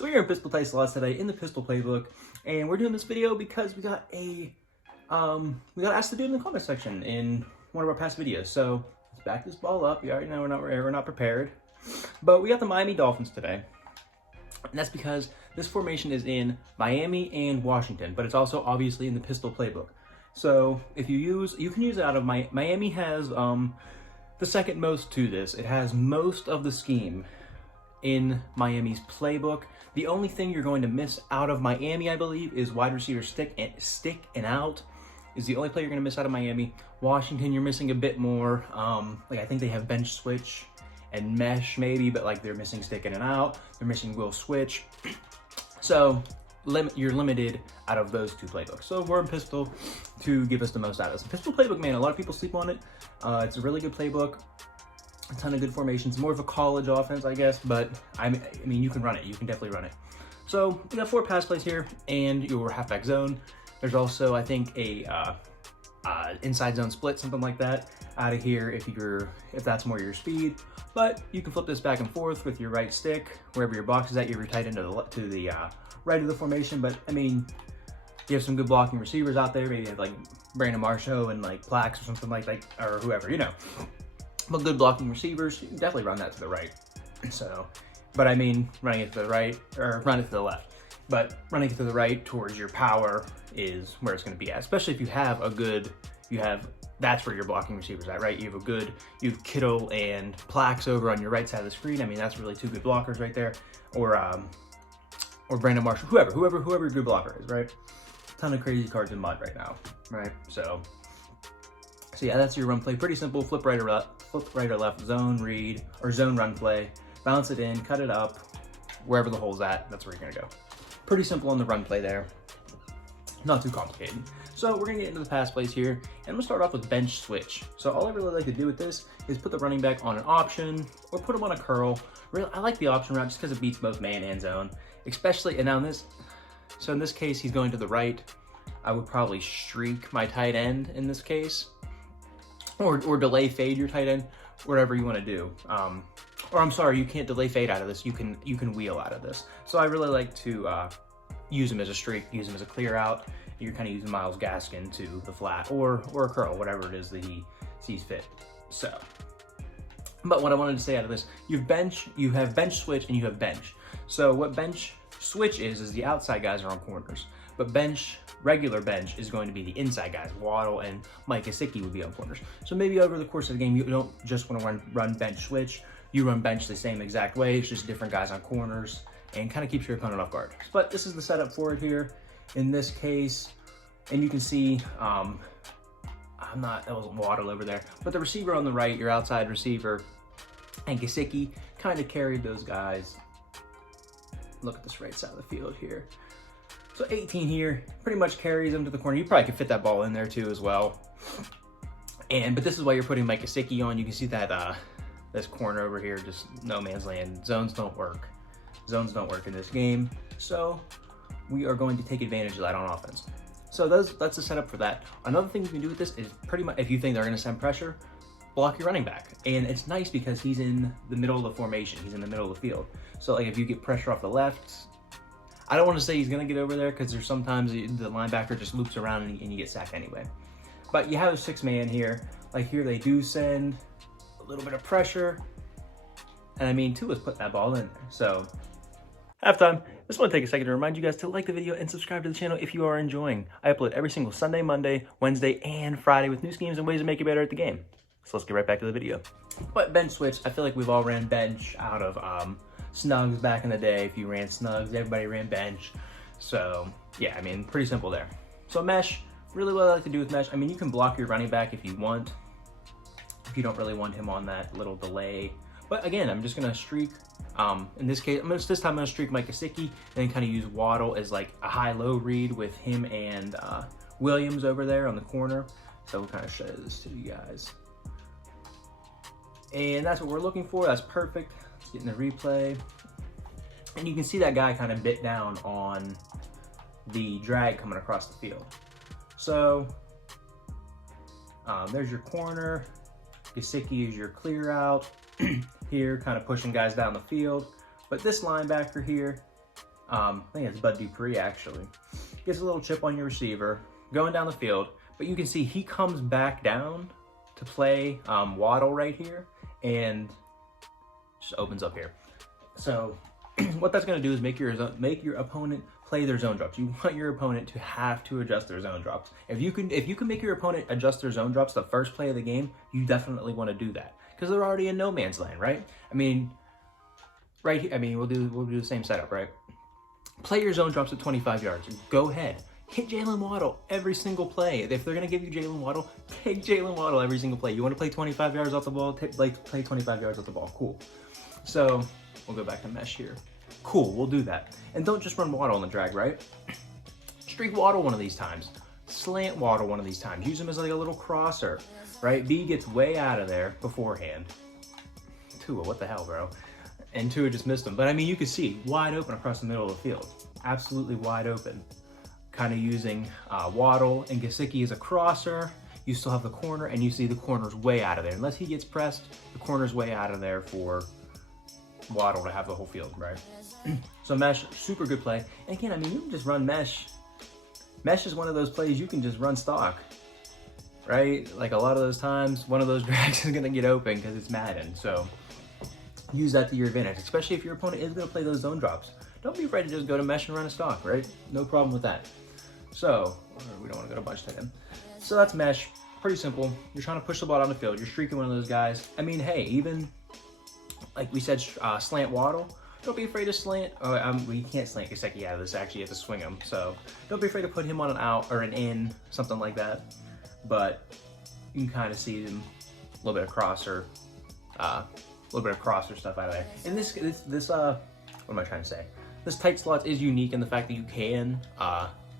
So we're here in Pistol Play Slots today in the Pistol Playbook, and we're doing this video because we got asked to do it in the comment section in one of our past videos. So let's back this ball up. You already know we're not prepared, but we got the Miami Dolphins today, and that's because this formation is in Miami and Washington, but it's also obviously in the Pistol Playbook. So if you can use it out of Miami has the second most to this. It has most of the scheme in Miami's playbook. The only thing you're going to miss out of Miami, I believe, is wide receiver stick and out is the only play you're going to miss out of Miami. Washington, you're missing a bit more. I think they have bench switch and mesh maybe, but like they're missing stick in and out. They're missing will switch. So you're limited out of those two playbooks. So we're in Pistol to give us the most out of this. Pistol Playbook, man, a lot of people sleep on it. It's a really good playbook. A ton of good formations, more of a college offense, I guess, but I mean, you can run it. You can definitely run it. So we got 4 pass plays here and your halfback zone. There's also, I think, a inside zone split, something like that, out of here if that's more your speed. But you can flip this back and forth with your right stick, wherever your box is at. You're tight into the right of the formation. But I mean, you have some good blocking receivers out there. Maybe you have like Brandon Marshall and like Plax or something like that, or whoever, you know. But good blocking receivers, you can definitely run that to the right. So, but I mean, running it to the right, or run it to the left. But running it to the right towards your power is where it's going to be at. Especially if you have that's where your blocking receivers at, right? You have Kittle and Plax over on your right side of the screen. I mean, that's really 2 good blockers right there. Or Brandon Marshall, whoever your good blocker is, right? Ton of crazy cards in mud right now, right? So yeah, that's your run play. Pretty simple. Flip right or left, zone read or zone run play. Bounce it in, cut it up, wherever the hole's at. That's where you're gonna go. Pretty simple on the run play there. Not too complicated. So we're gonna get into the pass plays here, and I'm gonna start off with bench switch. So all I really like to do with this is put the running back on an option or put him on a curl. Really, I like the option route just because it beats both man and zone, especially. And now in this case, he's going to the right. I would probably streak my tight end in this case. Or delay fade your tight end, whatever you want to do. Or I'm sorry, you can't delay fade out of this. You can wheel out of this. So I really like to use him as a streak, use him as a clear out. You're kind of using Myles Gaskin to the flat or a curl, whatever it is that he sees fit. So, but what I wanted to say out of this, you have bench switch and you have bench. So what bench switch is the outside guys are on corners, but regular bench is going to be the inside guys. Waddle and Mike Gesicki would be on corners. So maybe over the course of the game, you don't just want to run bench switch. You run bench the same exact way. It's just different guys on corners and kind of keeps your opponent off guard. But this is the setup for it here in this case. And you can see, that wasn't Waddle over there, but the receiver on the right, your outside receiver, and Gesicki kind of carried those guys. Look at this right side of the field here. So 18 here, pretty much carries them to the corner. You probably could fit that ball in there too as well. But this is why you're putting Mike Gesicki on. You can see that this corner over here, just no man's land. Zones don't work. Zones don't work in this game. So we are going to take advantage of that on offense. So that's the setup for that. Another thing you can do with this is pretty much, if you think they're going to send pressure, block your running back. And it's nice because he's in the middle of the formation. He's in the middle of the field. So like if you get pressure off the left, I don't want to say he's going to get over there because there's sometimes the linebacker just loops around and you get sacked anyway. But you have a 6-man here. Like here they do send a little bit of pressure. And I mean, Tua's put that ball in there. So halftime. Just want to take a second to remind you guys to like the video and subscribe to the channel if you are enjoying. I upload every single Sunday, Monday, Wednesday, and Friday with new schemes and ways to make you better at the game. So let's get right back to the video. But bench switch, I feel like we've all ran bench out of Snugs back in the day. If you ran Snugs, everybody ran bench. So yeah, I mean, pretty simple there. So mesh, really what I like to do with mesh, I mean, you can block your running back if you want, if you don't really want him on that little delay. But again, I'm just gonna streak. In this case, this time I'm gonna streak Mike Gesicki and then kind of use Waddle as like a high-low read with him and Williams over there on the corner. So we'll kind of show this to you guys. And that's what we're looking for. That's perfect. Let's get in the replay. And you can see that guy kind of bit down on the drag coming across the field. So there's your corner. Gesicki is your clear out here, kind of pushing guys down the field. But this linebacker here I think it's Bud Dupree actually, gets a little chip on your receiver, going down the field, but you can see he comes back down to play Waddle right here, and just opens up here. So what that's going to do is make your opponent play their zone drops. You want your opponent to have to adjust their zone drops. If you can make your opponent adjust their zone drops the first play of the game, you definitely want to do that because they're already in no man's land, right? I mean, right here, I mean, we'll do the same setup, right? Play your zone drops at 25 yards. Go ahead. Hit Jalen Waddle every single play. If they're going to give you Jalen Waddle, take Jalen Waddle every single play. You want to play 25 yards off the ball? Play 25 yards off the ball. Cool. So we'll go back to mesh here. Cool, we'll do that. And don't just run Waddle on the drag, right? Streak Waddle one of these times. Slant Waddle one of these times. Use him as like a little crosser, right? B gets way out of there beforehand. Tua, what the hell, bro? And Tua just missed him. But I mean, you can see wide open across the middle of the field. Absolutely wide open. Kind of using Waddle and Gesicki as a crosser. You still have the corner, and you see the corner's way out of there. Unless he gets pressed, the corner's way out of there for Waddle to have the whole field, right? So mesh, super good play. And again, I mean, you can just run mesh. Mesh is one of those plays you can just run stock, right? Like a lot of those times, one of those drags is gonna get open because it's Madden. So use that to your advantage, especially if your opponent is gonna play those zone drops. Don't be afraid to just go to mesh and run a stock, right? No problem with that. So, we don't want to go to bunch tight end. So that's mesh, pretty simple. You're trying to push the ball down the field. You're streaking one of those guys. I mean, hey, even like we said, slant Waddle. Don't be afraid to slant. We can't slant Gesicki out of this. Actually, you have to swing him. So don't be afraid to put him on an out or an in, something like that. But you can kind of see him a little bit of crosser, stuff out of there. And this what am I trying to say? This tight slot is unique in the fact that you can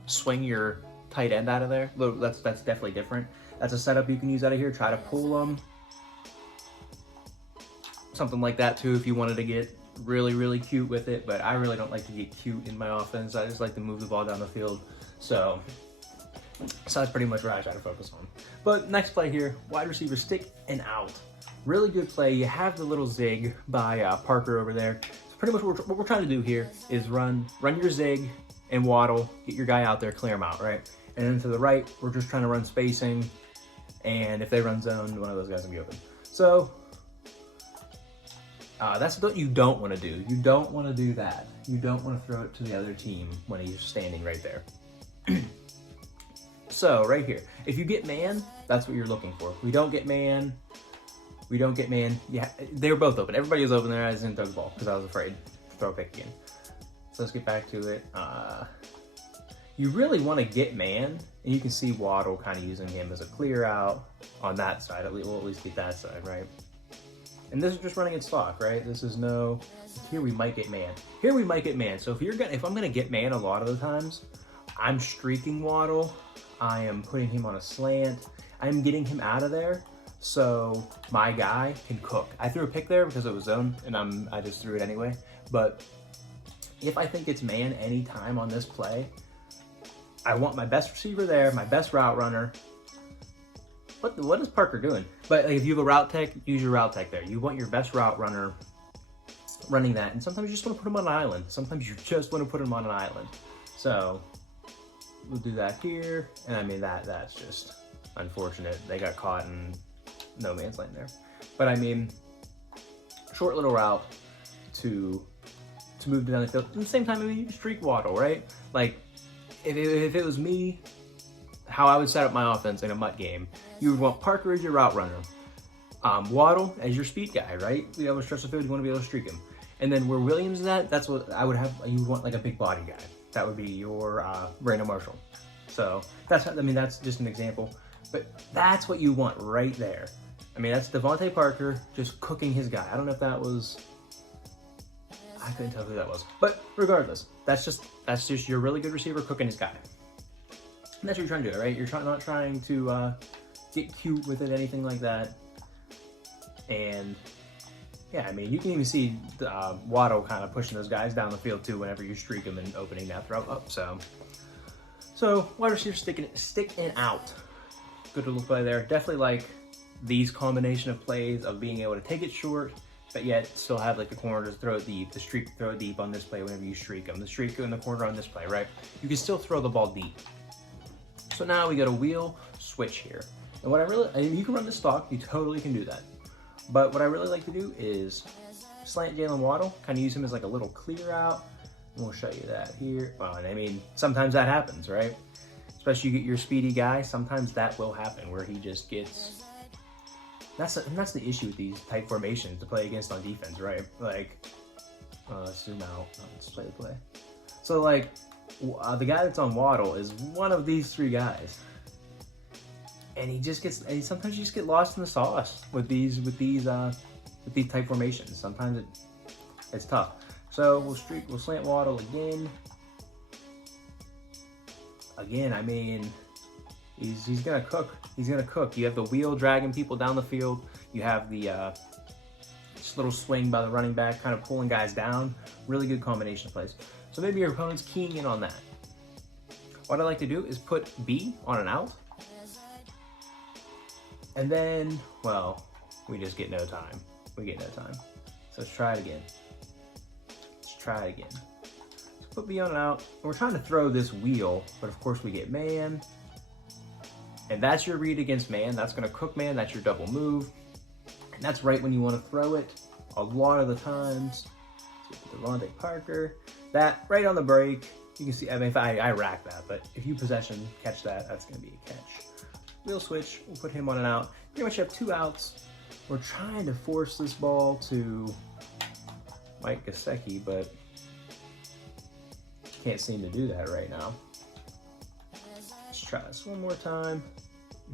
swing your tight end out of there. That's definitely different. That's a setup you can use out of here. Try to pull them. Something like that too if you wanted to get really, really cute with it. But I really don't like to get cute in my offense. I just like to move the ball down the field. So that's pretty much what I try to focus on. But next play here, wide receiver stick and out. Really good play. You have the little zig by Parker over there. So pretty much what we're trying to do here is run your zig and Waddle, get your guy out there, clear him out, right? And then to the right, we're just trying to run spacing. And if they run zone, one of those guys will be open. So that's what you don't want to do. You don't want to do that. You don't want to throw it to the other team when he's standing right there. So right here, if you get man, that's what you're looking for. We don't get man. Yeah, they were both open. Everybody was open there. I just didn't throw the ball because I was afraid to throw a pick again. So let's get back to it. You really want to get man, and you can see Waddle kind of using him as a clear out on that side. We'll at least get that side, right? And this is just running in stock, right? This is no, here we might get man. Here we might get man. So if I'm gonna get man a lot of the times, I'm streaking Waddle. I am putting him on a slant. I'm getting him out of there so my guy can cook. I threw a pick there because it was zone, and I just threw it anyway. But if I think it's man anytime on this play, I want my best receiver there, my best route runner. What is Parker doing? But like, if you have a route tech, use your route tech there. You want your best route runner running that, and sometimes you just want to put him on an island. Sometimes you just want to put him on an island. So we'll do that here, and I mean that's just unfortunate. They got caught in no man's land there. But I mean, short little route to move down the field. At the same time, I mean, you streak Waddle, right? Like if it was me, how I would set up my offense in a MUT game, you would want Parker as your route runner, Waddle as your speed guy, right? You have a stretch the field, you want to be able to streak him. And then where Williams is at, that's what I would have. You would want like a big body guy. That would be your Brandon Marshall. So that's just an example, but that's what you want right there. I mean, that's Devontae Parker just cooking his guy. I don't know if that was, I couldn't tell who that was, but regardless, that's just your really good receiver cooking his guy. And that's what you're trying to do, right? You're not trying to get cute with it, anything like that. And yeah, I mean, you can even see Waddle kind of pushing those guys down the field too whenever you streak them and opening that throw up. So wide receiver stick and out. Good little play there. Definitely like these combination of plays of being able to take it short, but yet still have like the corner to throw it deep, the streak throw it deep on this play whenever you streak them, the streak in the corner on this play, right? You can still throw the ball deep. So now we got a wheel switch here. And what and you can run the stock, you totally can do that. But what I really like to do is slant Jalen Waddle, kind of use him as like a little clear out. And we'll show you that here. Well, and I mean, sometimes that happens, right? Especially you get your speedy guy, sometimes that will happen where he just gets, that's the issue with these type formations to play against on defense, right? Like, let's zoom out, let's play the play. So like, the guy that's on Waddle is one of these three guys. And he just gets, and sometimes you just get lost in the sauce with these type formations. Sometimes it's tough. So we'll slant Waddle again. Again, I mean, he's gonna cook. He's gonna cook. You have the wheel dragging people down the field. You have the just little swing by the running back, kind of pulling guys down. Really good combination of plays. So maybe your opponent's keying in on that. What I like to do is put B on an out. And then, well, we just get no time. We get no time. So let's try it again. Let's try it again. So put B on an out. And we're trying to throw this wheel, but of course we get man. And that's your read against man. That's gonna cook man, that's your double move. And that's right when you wanna throw it. A lot of the times, Devontae Parker, that right on the break. You can see, I mean, if I rack that, but if you possession catch that, that's gonna be a catch. Wheel switch, we'll put him on an out. Pretty much have 2 outs. We're trying to force this ball to Mike Gesicki, but can't seem to do that right now. Let's try this one more time.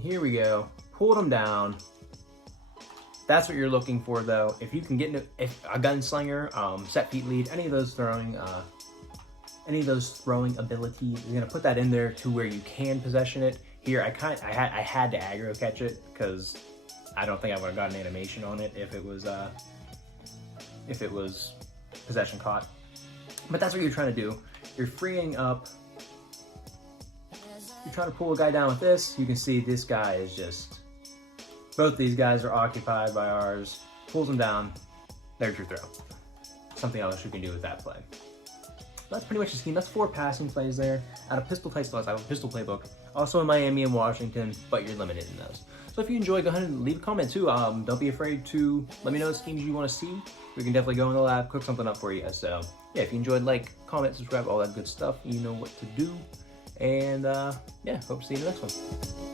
Here we go. Pulled him down. That's what you're looking for, though. If you can get into a gunslinger, set feet lead, any of those throwing abilities, you're gonna put that in there to where you can possession it. Here, I had to aggro catch it because I don't think I would have gotten animation on it if it was possession caught. But that's what you're trying to do. You're freeing up. You're trying to pull a guy down with this. You can see this guy is just, both these guys are occupied by ours. Pulls them down. There's your throw. Something else you can do with that play. That's pretty much the scheme. That's 4 passing plays there. Out of pistol type slots, I have a pistol playbook. Also in Miami and Washington, but you're limited in those. So if you enjoy, go ahead and leave a comment too. Don't be afraid to let me know the schemes you want to see. We can definitely go in the lab, cook something up for you. So yeah, if you enjoyed, like, comment, subscribe, all that good stuff. You know what to do. And yeah, hope to see you in the next one.